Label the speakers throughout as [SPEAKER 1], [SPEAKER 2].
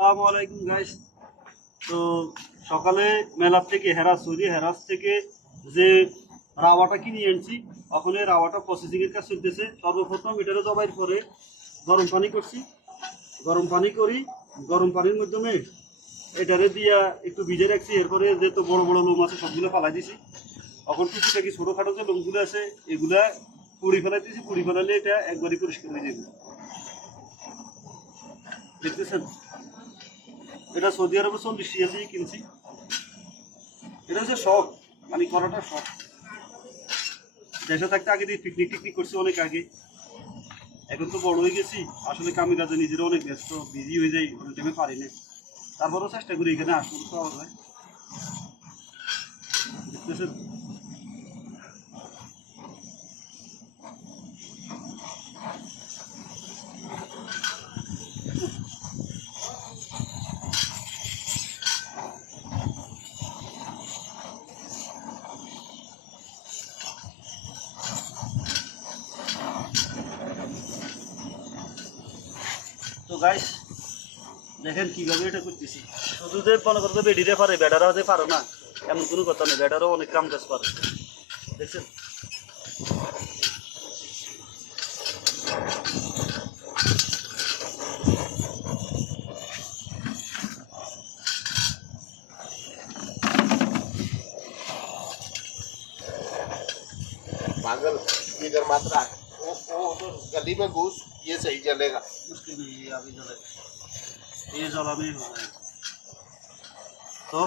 [SPEAKER 1] আসসালামু আলাইকুম গাইস তো সকালে মেলার থেকে হেরাস সৌদি হেরাস থেকে যে রাওয়াটা কিনে আনছি এই রাওয়াটা প্রসেসিং এর কাজ চলতেছে। সর্বপ্রথম এটারে জবাইয়ের পরে গরম পানি করছি। গরম পানি করি, গরম পানির মাধ্যমে এটারে দিয়া একটু ভিজে রাখছি, এরপরে যে তো বড় বড় লোম আছে, সবগুলো ফালাই দিছি। এখন টুকিটাকি ছোটোখাটো যে লোমগুলো আছে, এগুলা পুড়ি ফেলাই দিছি, পুড়ি ফেলালে এটা একবারই পরিষ্কার হয়ে যাবে। দেখতেছেন? এটা সৌদি আরবের চল্লিশ টিয়া কিনছি। এটা হচ্ছে শখ মানে করাটা শখ। দেশে থাকতে আগে দিয়ে পিকনিক টিকনিক করছি অনেক আগে। এখন তো বড় হয়ে গেছি, আসলে কামি কাজে নিজেরা অনেক ব্যস্ত বিজি হয়ে যাই অনেক টাইমে পারি না। তারপরেও চেষ্টা করি এখানে আসলে যায়। তো গাইস দেখেন কীভাবে এটা করতেছি। শুধু যে মনে করতে বেডিতে পারে বেডারাও যে পারো না এমন কোনো কথা নেই বেডারও অনেক কাম কাজ পারে। দেখছেন?
[SPEAKER 2] পাগল মাত্রা। वो तो गली में घुस ये सही चलेगा।
[SPEAKER 1] मुश्किल नहीं है अभी जले ये जला नहीं हो रहा तो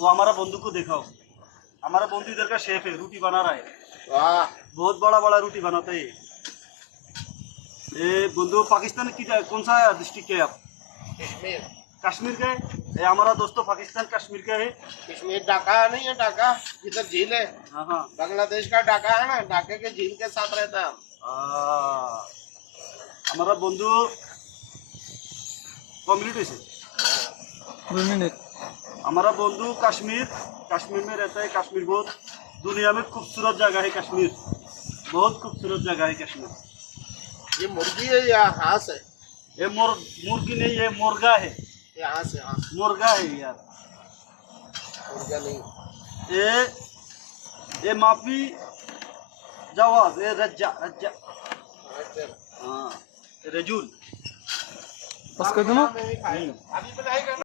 [SPEAKER 1] वो हमारा बंधु को दिखाओ। हमारा बंधु इधर का शेफ है रोटी बना रहा है।
[SPEAKER 2] वाह।
[SPEAKER 1] बहुत बड़ा बड़ा रोटी बनाता है ये। बंधु पाकिस्तान की कौन सा डिस्ट्रिक्ट है आप?
[SPEAKER 2] कश्मीर।
[SPEAKER 1] कश्मीर का है। ये हमारा दोस्तों पाकिस्तान कश्मीर का है।
[SPEAKER 2] कश्मीर ढाका नहीं है ढाका इधर झील है।
[SPEAKER 1] हाँ हाँ।
[SPEAKER 2] बांग्लादेश का ढाका है ना ढाके के झील के साथ रहता है
[SPEAKER 1] हमारा बंधु कम्युनिटी से हमारा बंधु कश्मीर कश्मीर में रहता है कश्मीर बहुत। दुनिया में खूबसूरत जगह है कश्मीर। बहुत खूबसूरत जगह है कश्मीर।
[SPEAKER 2] ये मुर्गी है या हांस है?
[SPEAKER 1] ये मुर मुर्गी नहीं ये मुर्गा है।
[SPEAKER 2] ये से है।
[SPEAKER 1] मुर्गा है यार।
[SPEAKER 2] मुर्गा नहीं।
[SPEAKER 1] ये ये माफ़ी जवाब ये रज्जा रज्जा। हाँ रजूल
[SPEAKER 3] बस कर दो ना
[SPEAKER 2] अभी बनाएगा